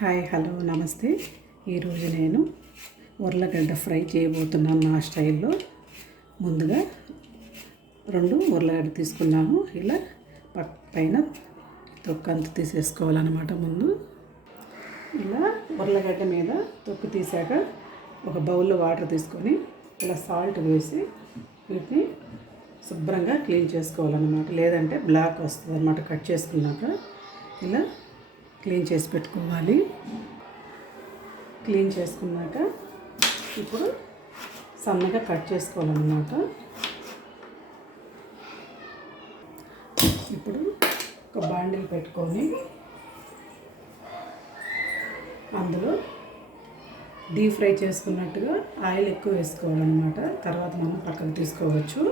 Hi hello నమస్తే. ఈరోజు నేను ఉర్లగడ్డ ఫ్రై చేయబోతున్నాను నా స్టైల్లో. ముందుగా రెండు ఉర్లగడ్డ తీసుకున్నాము ఇలా పట్ పైన తొక్కంత తీసేసుకోవాలన్నమాట ముందు. ఇలా ఉర్లగడ్డ మీద తొక్కు తీసాక ఒక బౌల్లో వాటర్ తీసుకొని ఇలా సాల్ట్ వేసి వీటిని శుభ్రంగా క్లీన్ చేసుకోవాలన్నమాట. లేదంటే బ్లాక్ వస్తుంది అనమాట కట్ చేసుకున్నాక. ఇలా క్లీన్ చేసి పెట్టుకోవాలి. క్లీన్ చేసుకున్నాక ఇప్పుడు సన్నగా కట్ చేసుకోవాలన్నమాట. ఇప్పుడు ఒక బాండిల్ పెట్టుకొని అందులో డీప్ ఫ్రై చేసుకున్నట్టుగా ఆయిల్ ఎక్కువ వేసుకోవాలన్నమాట. తర్వాత మనం పక్కకు తీసుకోవచ్చు.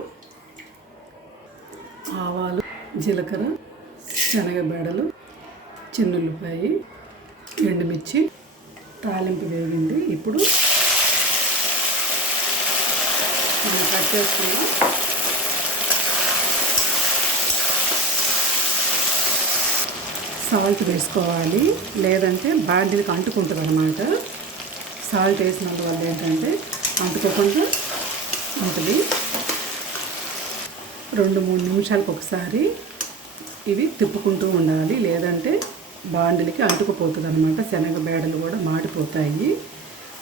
ఆవాలు జీలకర్ర శనగబెడలు చిన్నుల్లిపాయి ఎండుమిర్చి తాలింపు వేగింది. ఇప్పుడు మనం కట్ చేసుకున్న సాల్ట్ వేసుకోవాలి. లేదంటే బాండికి అంటుకుంటుంది అనమాట సాల్ట్ వేసినందువల్ల ఏంటంటే అంటుకోకుండా ఉంటుంది. రెండు మూడు నిమిషాలకు ఒకసారి ఇవి తిప్పుకుంటూ ఉండాలి. లేదంటే బాండిలకి అంటుకుపోతుంది అనమాట శనగ బేడలు కూడా మాడిపోతాయి.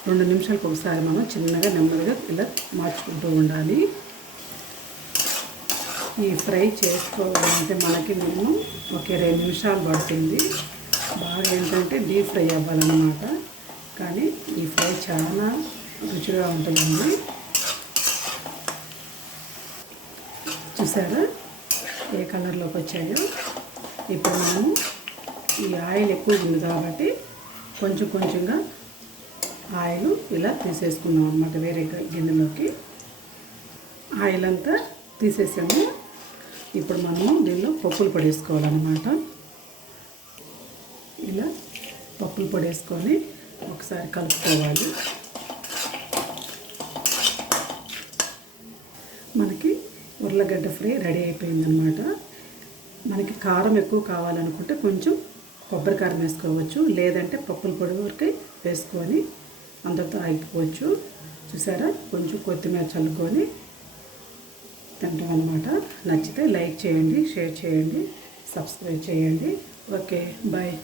రెండు నిమిషాలకు ఒకసారి మనం చిన్నగా నెమ్మదిగా ఇలా మార్చుకుంటూ ఉండాలి. ఈ ఫ్రై చేసుకోవాలంటే మనకి మేము ఒక ఇరవై నిమిషాలు పడుతుంది. బాగా ఏంటంటే డీప్ ఫ్రై అవ్వాలన్నమాట. కానీ ఈ ఫ్రై చాలా రుచిగా ఉంటుందండి. చూసారా? ఏ కలర్లోకి వచ్చాయో? ఇప్పుడు మనము ఈ ఆయిల్ ఎక్కువ ఉంది కాబట్టి కొంచెం కొంచెంగా ఆయిల్ ఇలా తీసేసుకున్నాం అనమాట వేరే గిన్నెలోకి. ఆయిల్ అంతా తీసేసాము. ఇప్పుడు మనము దీనిలో పప్పులు పడేసుకోవాలన్నమాట ఇలా పప్పులు పొడేసుకొని ఒకసారి కలుపుకోవాలి. మనకి ఉర్లగడ్డ ఫ్రై రెడీ అయిపోయిందనమాట మనకి కారం ఎక్కువ కావాలనుకుంటే కొంచెం కొబ్బరి కారం వేసుకోవచ్చు లేదంటే పప్పుల పొడి వరకు వేసుకొని అందరితో ఆగిపోవచ్చు. చూసారా? కొంచెం కొత్తిమీర చల్లుకొని తింటాం అనమాట నచ్చితే లైక్ చేయండి షేర్ చేయండి సబ్స్క్రైబ్ చేయండి. Okay bye.